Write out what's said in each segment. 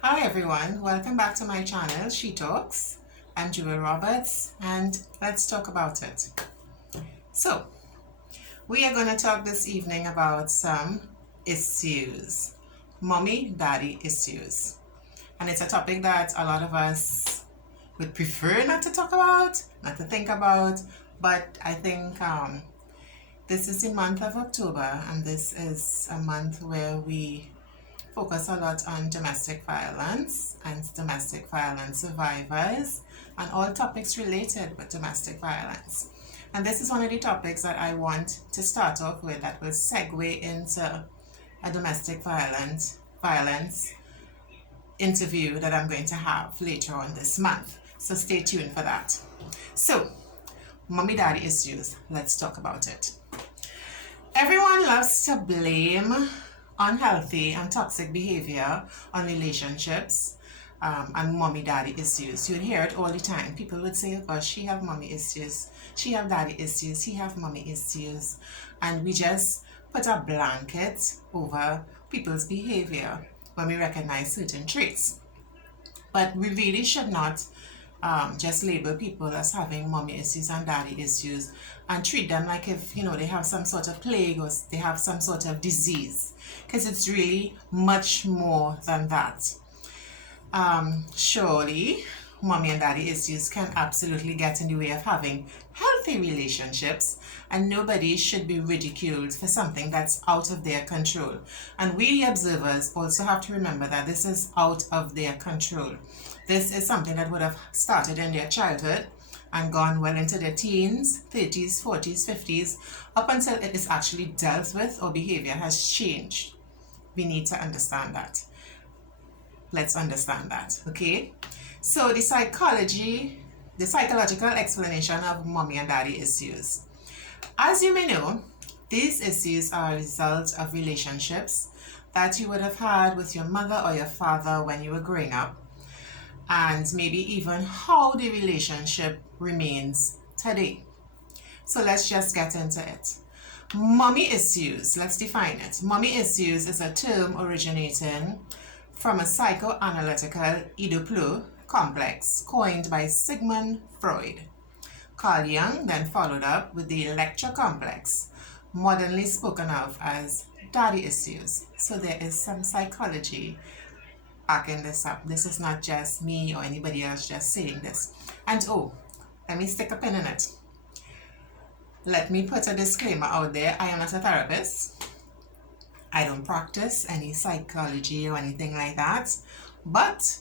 Hi everyone, welcome back to my channel, She Talks. I'm Jewel Roberts and let's talk about it. So, we are going to talk this evening about some issues, mommy daddy issues. And it's a topic that a lot of us would prefer not to talk about, not to think about, but I think this is the month of October and this is a month where we focus a lot on domestic violence and domestic violence survivors and all topics related with domestic violence. And this is one of the topics that I want to start off with that will segue into a domestic violence interview that I'm going to have later on this month. So stay tuned for that. So, mommy daddy issues, let's talk about it. Everyone loves to blame unhealthy and toxic behavior on relationships and mommy daddy issues. You'd hear it all the time. People would say, oh gosh, she have mommy issues, she have daddy issues, he have mommy issues. And we just put a blanket over people's behavior when we recognize certain traits. But we really should not just label people as having mommy issues and daddy issues and treat them like if they have some sort of plague or they have some sort of disease, because it's really much more than that. Surely mommy and daddy issues can absolutely get in the way of having healthy relationships, and nobody should be ridiculed for something that's out of their control. And we observers also have to remember that this is out of their control. This is something that would have started in their childhood and gone well into their teens, 30s, 40s, 50s, up until it is actually dealt with or behavior has changed. We need to understand that. Let's understand that, okay? So the psychological explanation of mommy and daddy issues. As you may know, these issues are a result of relationships that you would have had with your mother or your father when you were growing up, and maybe even how the relationship remains today. So let's just get into it. Mommy issues, let's define it. Mommy issues is a term originating from a psychoanalytical Oedipal complex coined by Sigmund Freud. Carl Jung then followed up with the Electra complex, modernly spoken of as daddy issues. So there is some psychology backing this up. This is not just me or anybody else just saying this. And let me stick a pin in it. Let me put a disclaimer out there. I am not a therapist. I don't practice any psychology or anything like that. But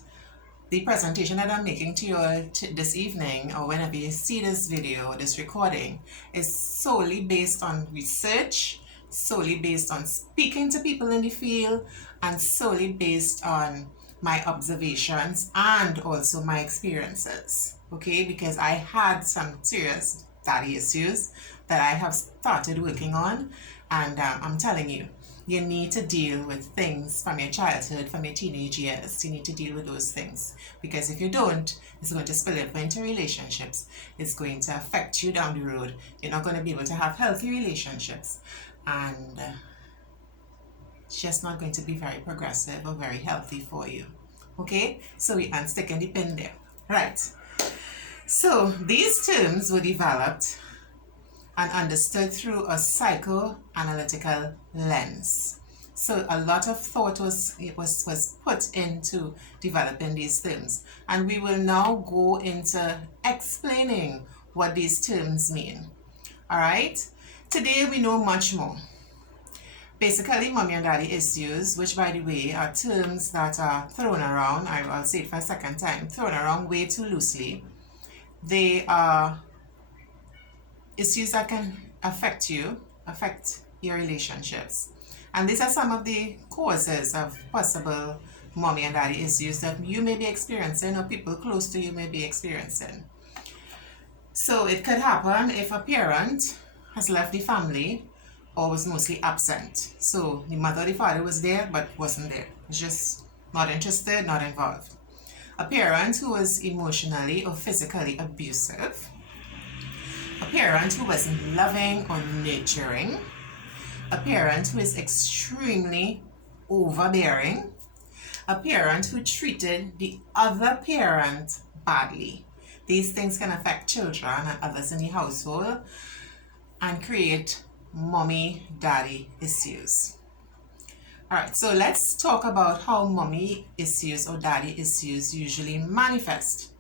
the presentation that I'm making to you this evening, or whenever you see this video or this recording, is solely based on research, solely based on speaking to people in the field, and solely based on my observations and also my experiences, okay? Because I had some serious daddy issues that I have started working on, and I'm telling you, you need to deal with things from your childhood, from your teenage years. You need to deal with those things, because if you don't, it's going to spill over into relationships. It's going to affect you down the road. You're not going to be able to have healthy relationships, and it's just not going to be very progressive or very healthy for you. Okay, so we are sticking the pin there. Right. So these terms were developed and understood through a psychoanalytical lens. So a lot of thought was put into developing these terms, and we will now go into explaining what these terms mean. All right. Today we know much more. Basically, mommy and daddy issues, which by the way are terms that are thrown around, I'll say it for a second time, thrown around way too loosely. They are issues that can affect your relationships. And these are some of the causes of possible mommy and daddy issues that you may be experiencing or people close to you may be experiencing. So it could happen if a parent has left the family or was mostly absent. So the mother or the father was there but wasn't there. Was just not interested, not involved. A parent who was emotionally or physically abusive. A parent who wasn't loving or nurturing. A parent who is extremely overbearing. a parent who treated the other parent badly. These things can affect children and others in the household and create mommy-daddy issues. Alright, so let's talk about how mommy issues or daddy issues usually manifest.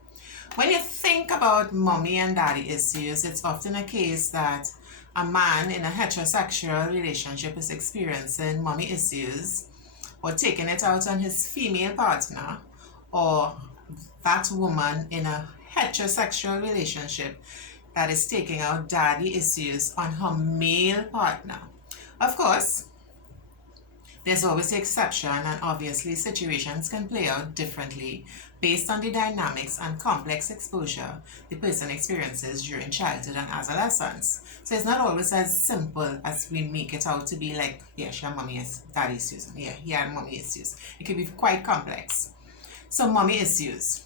When you think about mommy and daddy issues, it's often a case that a man in a heterosexual relationship is experiencing mommy issues or taking it out on his female partner, or that woman in a heterosexual relationship that is taking out daddy issues on her male partner. Of course, there's always the exception, and obviously situations can play out differently based on the dynamics and complex exposure the person experiences during childhood and adolescence. So it's not always as simple as we make it out to be like, yeah, she had mommy daddy issues, yeah, he had mommy issues. It can be quite complex. So mommy issues.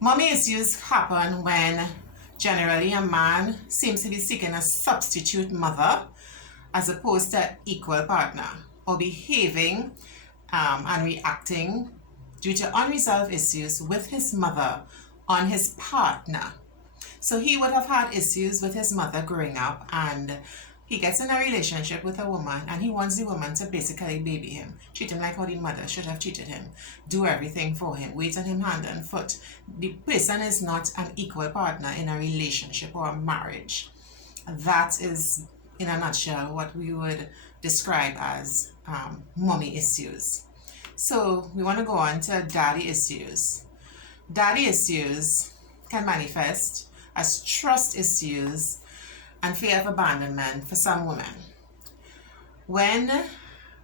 Mommy issues happen when generally a man seems to be seeking a substitute mother as opposed to equal partner, or behaving and reacting due to unresolved issues with his mother on his partner. So he would have had issues with his mother growing up, and he gets in a relationship with a woman and he wants the woman to basically baby him, treat him like how the mother should have treated him, do everything for him, wait on him hand and foot. The person is not an equal partner in a relationship or a marriage. That is, in a nutshell, what we would describe as mommy issues. So we want to go on to daddy issues. Daddy issues can manifest as trust issues and fear of abandonment for some women. When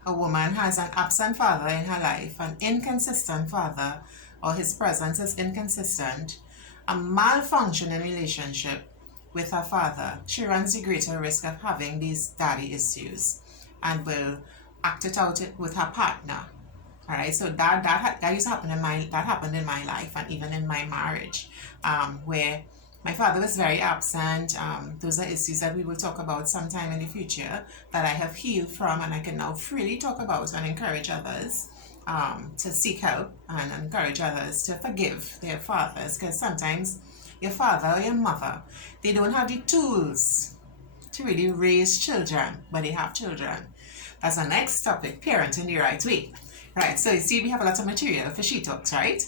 a woman has an absent father in her life, an inconsistent father, or his presence is inconsistent, a malfunctioning relationship with her father, she runs the greater risk of having these daddy issues and will act it out with her partner. All right, so that used to happen happened in my life and even in my marriage, where my father was very absent. Those are issues that we will talk about sometime in the future that I have healed from, and I can now freely talk about and encourage others to seek help and encourage others to forgive their fathers, because sometimes your father or your mother, they don't have the tools to really raise children, but they have children. That's our next topic, parenting the right way. Right, so you see we have a lot of material for She Talks, right?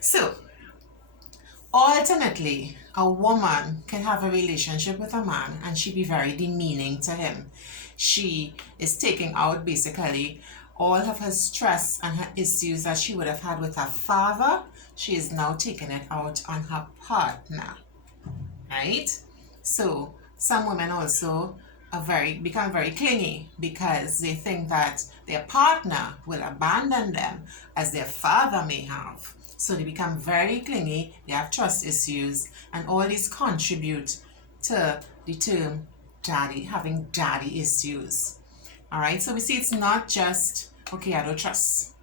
So, alternately, a woman can have a relationship with a man and she be very demeaning to him. She is taking out basically all of her stress and her issues that she would have had with her father. She is now taking it out on her partner, right? So some women also become very clingy because they think that their partner will abandon them as their father may have. So they become very clingy, they have trust issues, and all these contribute to the term daddy, having daddy issues. All right, so we see it's not just, okay, I don't trust,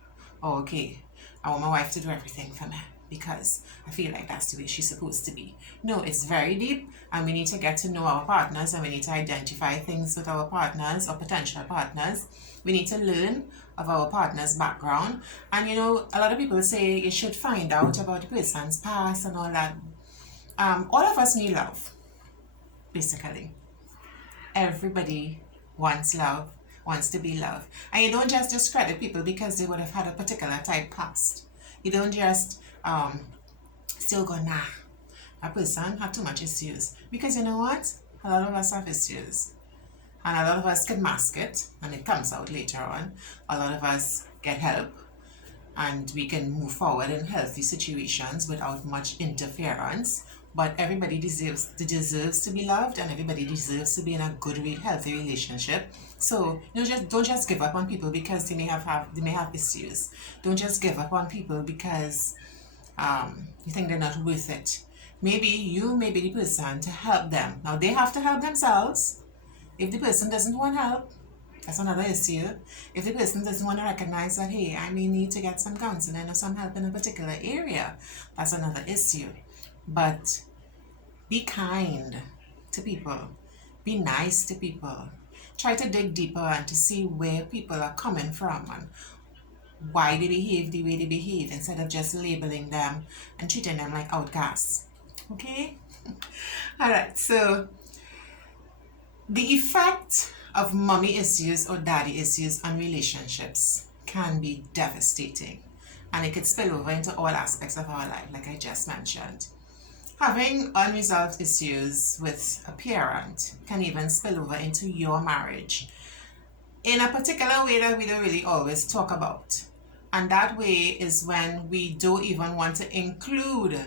or okay, I want my wife to do everything for me because I feel like that's the way she's supposed to be. No, it's very deep, and we need to get to know our partners, and we need to identify things with our partners or potential partners. We need to learn of our partner's background. And you know, a lot of people say you should find out about the person's past and all that. All of us need love, basically. Everybody wants love, wants to be loved. And you don't just discredit people because they would have had a particular type past. You don't just still go, nah, a person have too much issues. Because you know what? A lot of us have issues. And a lot of us can mask it, and it comes out later on. A lot of us get help, and we can move forward in healthy situations without much interference. But everybody deserves to be loved, and everybody deserves to be in a good, healthy relationship. So don't just give up on people because they may have issues. Don't just give up on people because you think they're not worth it. Maybe you may be the person to help them. Now they have to help themselves. If the person doesn't want help, that's another issue. If the person doesn't want to recognize that, hey, I may need to get some counseling or some help in a particular area, that's another issue. But be kind to people. Be nice to people. Try to dig deeper and to see where people are coming from and why they behave the way they behave instead of just labeling them and treating them like outcasts. Okay? All right, so the effect of mommy issues or daddy issues on relationships can be devastating, and it could spill over into all aspects of our life, like I just mentioned. Having unresolved issues with a parent can even spill over into your marriage in a particular way that we don't really always talk about. And that way is when we don't even want to include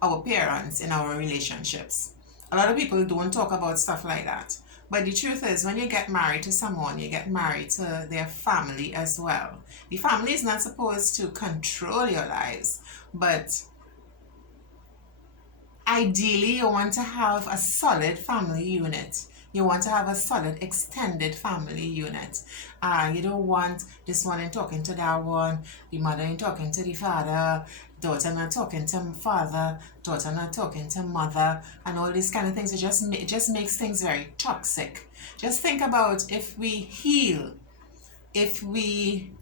our parents in our relationships. A lot of people don't talk about stuff like that. But the truth is, when you get married to someone, you get married to their family as well. The family is not supposed to control your lives, but ideally, you want to have a solid family unit. You want to have a solid extended family unit. You don't want this one and talking to that one, the mother and talking to the father, daughter not talking to father, daughter not talking to mother, and all these kind of things. It just makes things very toxic. Just think about if we heal, if we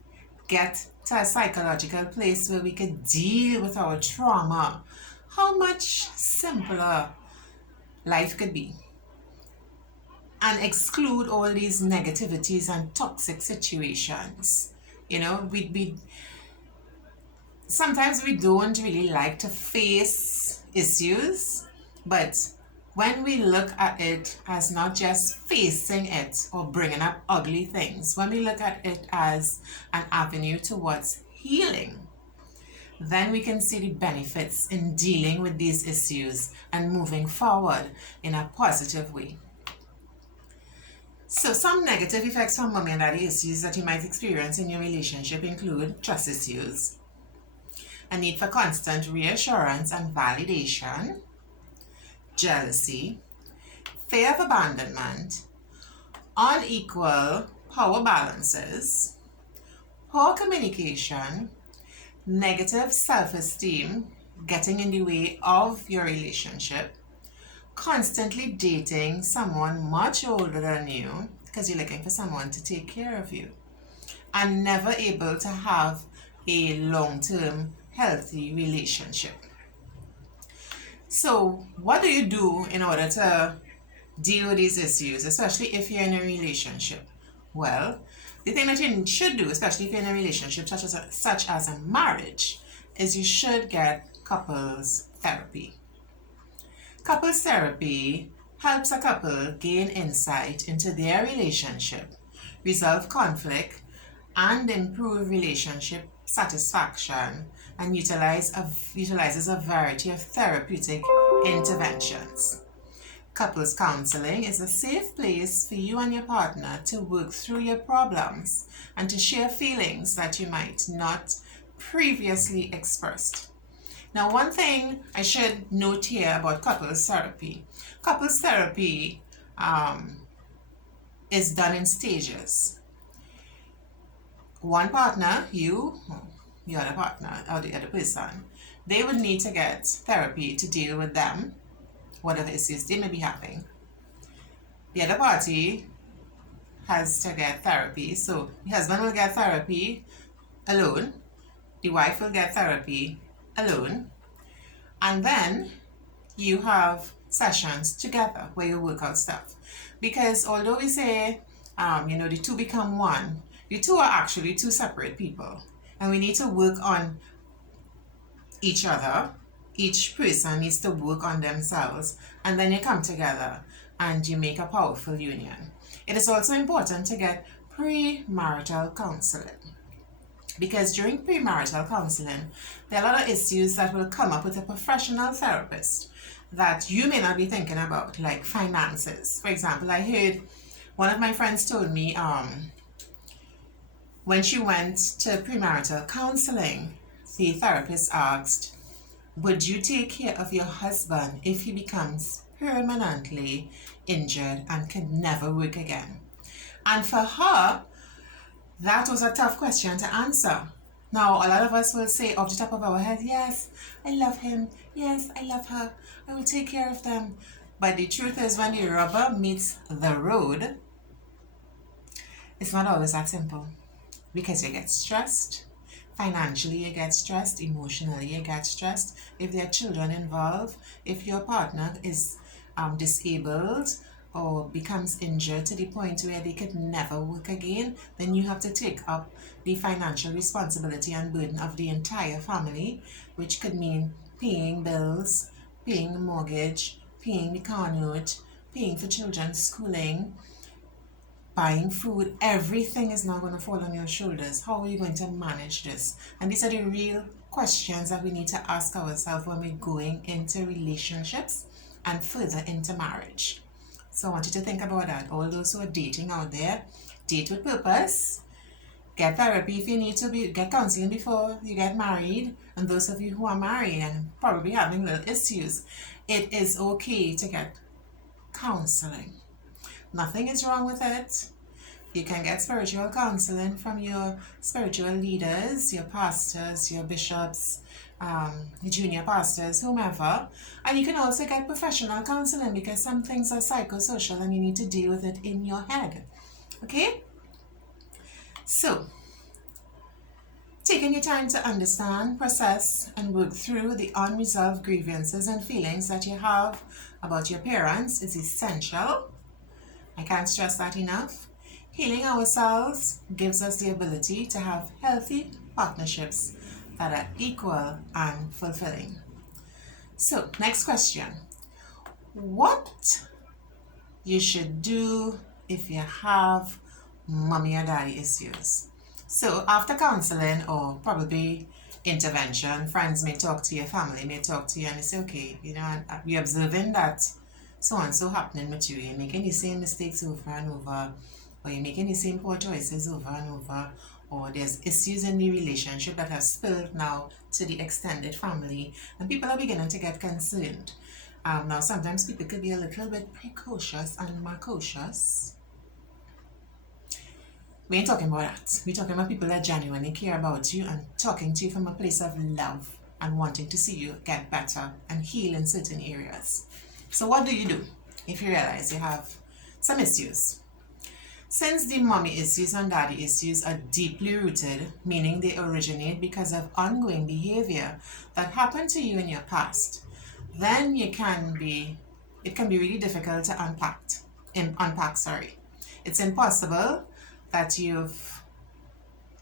get to a psychological place where we could deal with our trauma, how much simpler life could be, and exclude all these negativities and toxic situations. You know, we sometimes we don't really like to face issues, but when we look at it as not just facing it or bringing up ugly things, when we look at it as an avenue towards healing, then we can see the benefits in dealing with these issues and moving forward in a positive way. So some negative effects from mommy and daddy issues that you might experience in your relationship include trust issues, a need for constant reassurance and validation, jealousy, fear of abandonment, unequal power balances, poor communication, negative self-esteem getting in the way of your relationship, constantly dating someone much older than you because you're looking for someone to take care of you, and never able to have a long-term healthy relationship. So what do you do in order to deal with these issues, especially if you're in a relationship? Well, the thing that you should do, especially if you're in a relationship such as a marriage, is you should get couples therapy. Couples therapy helps a couple gain insight into their relationship, resolve conflict, and improve relationship satisfaction, and utilizes a variety of therapeutic interventions. Couples counseling is a safe place for you and your partner to work through your problems and to share feelings that you might not previously expressed. Now, one thing I should note here about couples therapy. Couples therapy is done in stages. One partner, you, the other partner, or the other person, they would need to get therapy to deal with them, whatever issues they may be having. The other party has to get therapy. So the husband will get therapy alone, the wife will get therapy alone, and then you have sessions together where you work out stuff. Because although we say, the two become one, the two are actually two separate people, and we need to work on each other. Each person needs to work on themselves, and then you come together and you make a powerful union. It is also important to get premarital counseling, because during premarital counseling, there are a lot of issues that will come up with a professional therapist that you may not be thinking about, like finances. For example, I heard one of my friends told me when she went to premarital counseling, the therapist asked, would you take care of your husband if he becomes permanently injured and can never work again? And for her, that was a tough question to answer. Now, a lot of us will say off the top of our head, yes, I love him. Yes, I love her. I will take care of them. But the truth is, when the rubber meets the road, it's not always that simple, because you get stressed, Financially, you get stressed. Emotionally, you get stressed. If there are children involved, if your partner is disabled or becomes injured to the point where they could never work again, then you have to take up the financial responsibility and burden of the entire family, which could mean paying bills, paying the mortgage, paying the car note, paying for children's schooling, buying food. Everything is now going to fall on your shoulders. How are you going to manage this? And these are the real questions that we need to ask ourselves when we're going into relationships and further into marriage. So I want you to think about that. All those who are dating out there, date with purpose. Get therapy if you need to get counseling before you get married. And those of you who are married and probably having little issues, it is okay to get counseling. Nothing is wrong with it. You can get spiritual counseling from your spiritual leaders, your pastors, your bishops, your junior pastors, whomever. And you can also get professional counseling because some things are psychosocial and you need to deal with it in your head. Okay? So, taking your time to understand, process, and work through the unresolved grievances and feelings that you have about your parents is essential. I can't stress that enough. Healing ourselves gives us the ability to have healthy partnerships that are equal and fulfilling. So, next question. What you should do if you have mommy or daddy issues? So, after counseling or probably intervention, friends may talk to you, family may talk to you, and they say, okay, we're observing that so and so happening with you. You're making the same mistakes over and over, or you're making the same poor choices over and over, or there's issues in the relationship that have spilled now to the extended family, and people are beginning to get concerned. Now, sometimes people could be a little bit precocious and marcautious. We ain't talking about that. We're talking about people that genuinely care about you and talking to you from a place of love and wanting to see you get better and heal in certain areas. So what do you do if you realize you have some issues? Since the mommy issues and daddy issues are deeply rooted, meaning they originate because of ongoing behavior that happened to you in your past, then it can be really difficult to unpack. It's impossible that you've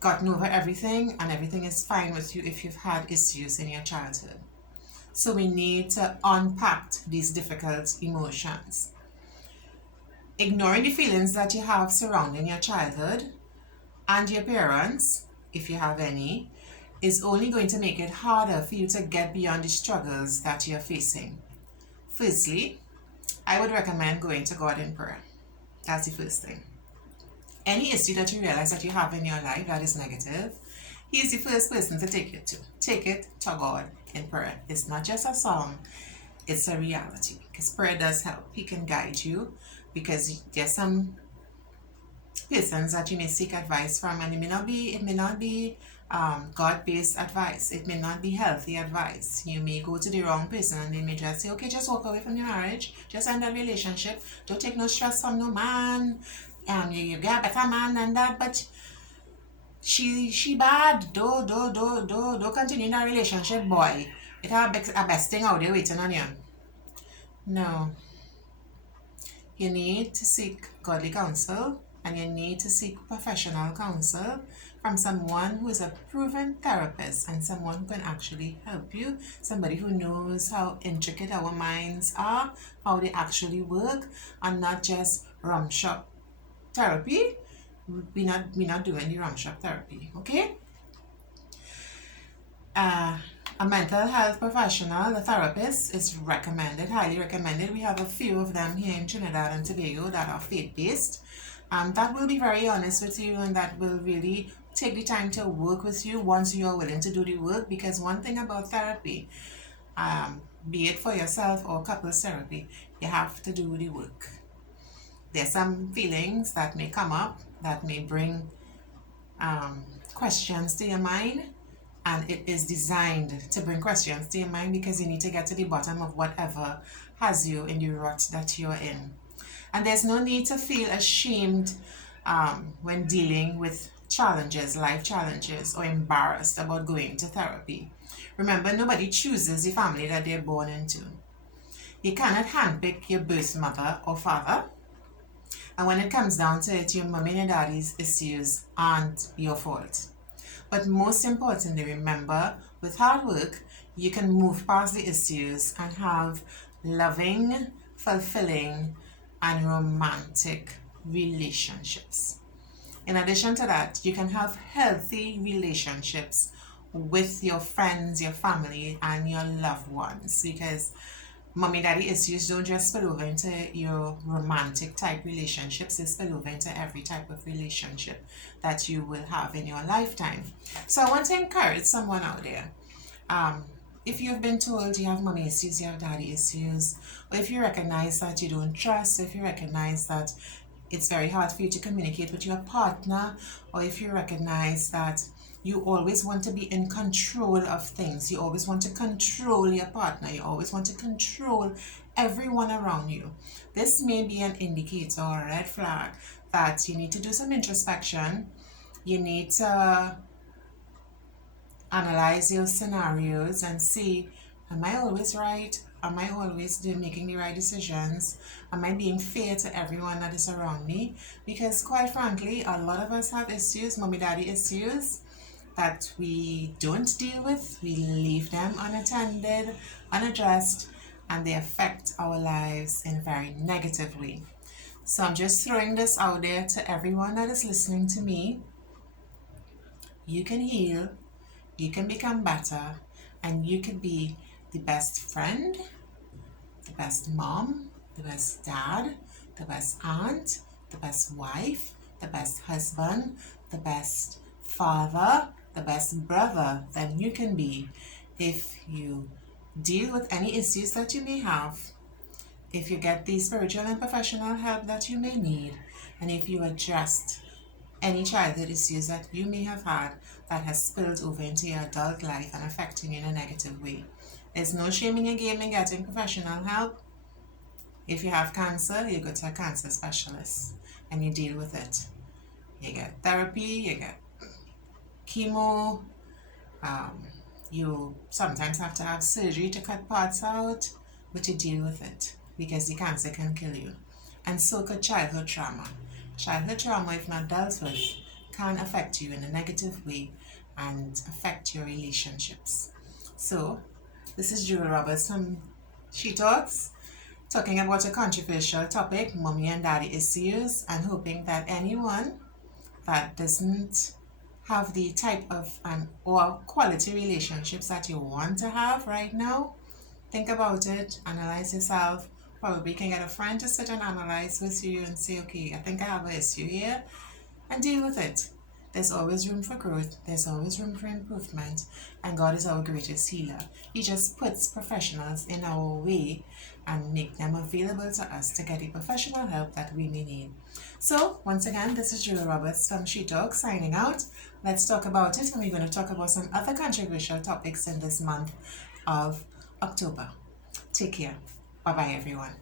gotten over everything and everything is fine with you if you've had issues in your childhood. So we need to unpack these difficult emotions. Ignoring the feelings that you have surrounding your childhood and your parents, if you have any, is only going to make it harder for you to get beyond the struggles that you're facing. Firstly, I would recommend going to God in prayer. That's the first thing. Any issue that you realize that you have in your life that is negative, He is the first person to take it to. Take it to God in prayer. It's not just a song, it's a reality. Because prayer does help. He can guide you because there's some persons that you may seek advice from, and it may not be God-based advice. It may not be healthy advice. You may go to the wrong person and they may just say, okay, just walk away from your marriage, just end that relationship, don't take no stress from no man, you get a better man than that, but she bad, don't continue in that relationship, boy. It have a best thing out there waiting on you. No. You need to seek godly counsel and you need to seek professional counsel from someone who is a proven therapist and someone who can actually help you, somebody who knows how intricate our minds are, how they actually work, and not just rum shop therapy. We're not doing the rum shop therapy, okay? A mental health professional, a therapist, is recommended, highly recommended. We have a few of them here in Trinidad and Tobago that are faith-based. That will be very honest with you and that will really take the time to work with you once you are willing to do the work. Because one thing about therapy, be it for yourself or couples therapy, you have to do the work. There's some feelings that may come up that may bring questions to your mind. And it is designed to bring questions to your mind because you need to get to the bottom of whatever has you in the rut that you're in. And there's no need to feel ashamed when dealing with challenges, life challenges, or embarrassed about going to therapy. Remember, nobody chooses the family that they're born into. You cannot handpick your birth mother or father. And when it comes down to it, your mommy and your daddy's issues aren't your fault. But most importantly, remember, with hard work, you can move past the issues and have loving, fulfilling, and romantic relationships. In addition to that, you can have healthy relationships with your friends, your family, and your loved ones, because mommy daddy issues don't just spill over into your romantic type relationships, they spill over into every type of relationship that you will have in your lifetime. So I want to encourage someone out there. If you've been told you have mommy issues, you have daddy issues, or if you recognize that you don't trust, if you recognize that it's very hard for you to communicate with your partner, or if you recognize that you always want to be in control of things, you always want to control your partner, you always want to control everyone around you, this may be an indicator or a red flag that you need to do some introspection. You need to analyze your scenarios and see, am I always right? Am I always making the right decisions? Am I being fair to everyone that is around me? Because quite frankly, a lot of us have issues, mommy daddy issues, that we don't deal with. We leave them unattended, unaddressed, and they affect our lives in a very negative way. So I'm just throwing this out there to everyone that is listening to me. You can heal, you can become better, and you can be the best friend, the best mom, the best dad, the best aunt, the best wife, the best husband, the best father, the best brother that you can be if you deal with any issues that you may have, if you get the spiritual and professional help that you may need, and if you address any childhood issues that you may have had that has spilled over into your adult life and affecting you in a negative way. There's no shame in your game in getting professional help. If you have cancer, you go to a cancer specialist and you deal with it. You get therapy, you get chemo, you sometimes have to have surgery to cut parts out, but you deal with it because the cancer can kill you. And so could childhood trauma. Childhood trauma, if not dealt with, can affect you in a negative way and affect your relationships. So, this is Jewel Roberts from She Talks, talking about a controversial topic, mommy and daddy issues, and hoping that anyone that doesn't have the type of or quality relationships that you want to have right now, think about it, analyze yourself. Probably can get a friend to sit and analyze with you and say, okay, I think I have an issue here, and deal with it. There's always room for growth, there's always room for improvement, and God is our greatest healer. He just puts professionals in our way and make them available to us to get the professional help that we may need. So, once again, this is Jewel Roberts from She Talk signing out. Let's talk about it, and we're going to talk about some other controversial topics in this month of October. Take care. Bye-bye, everyone.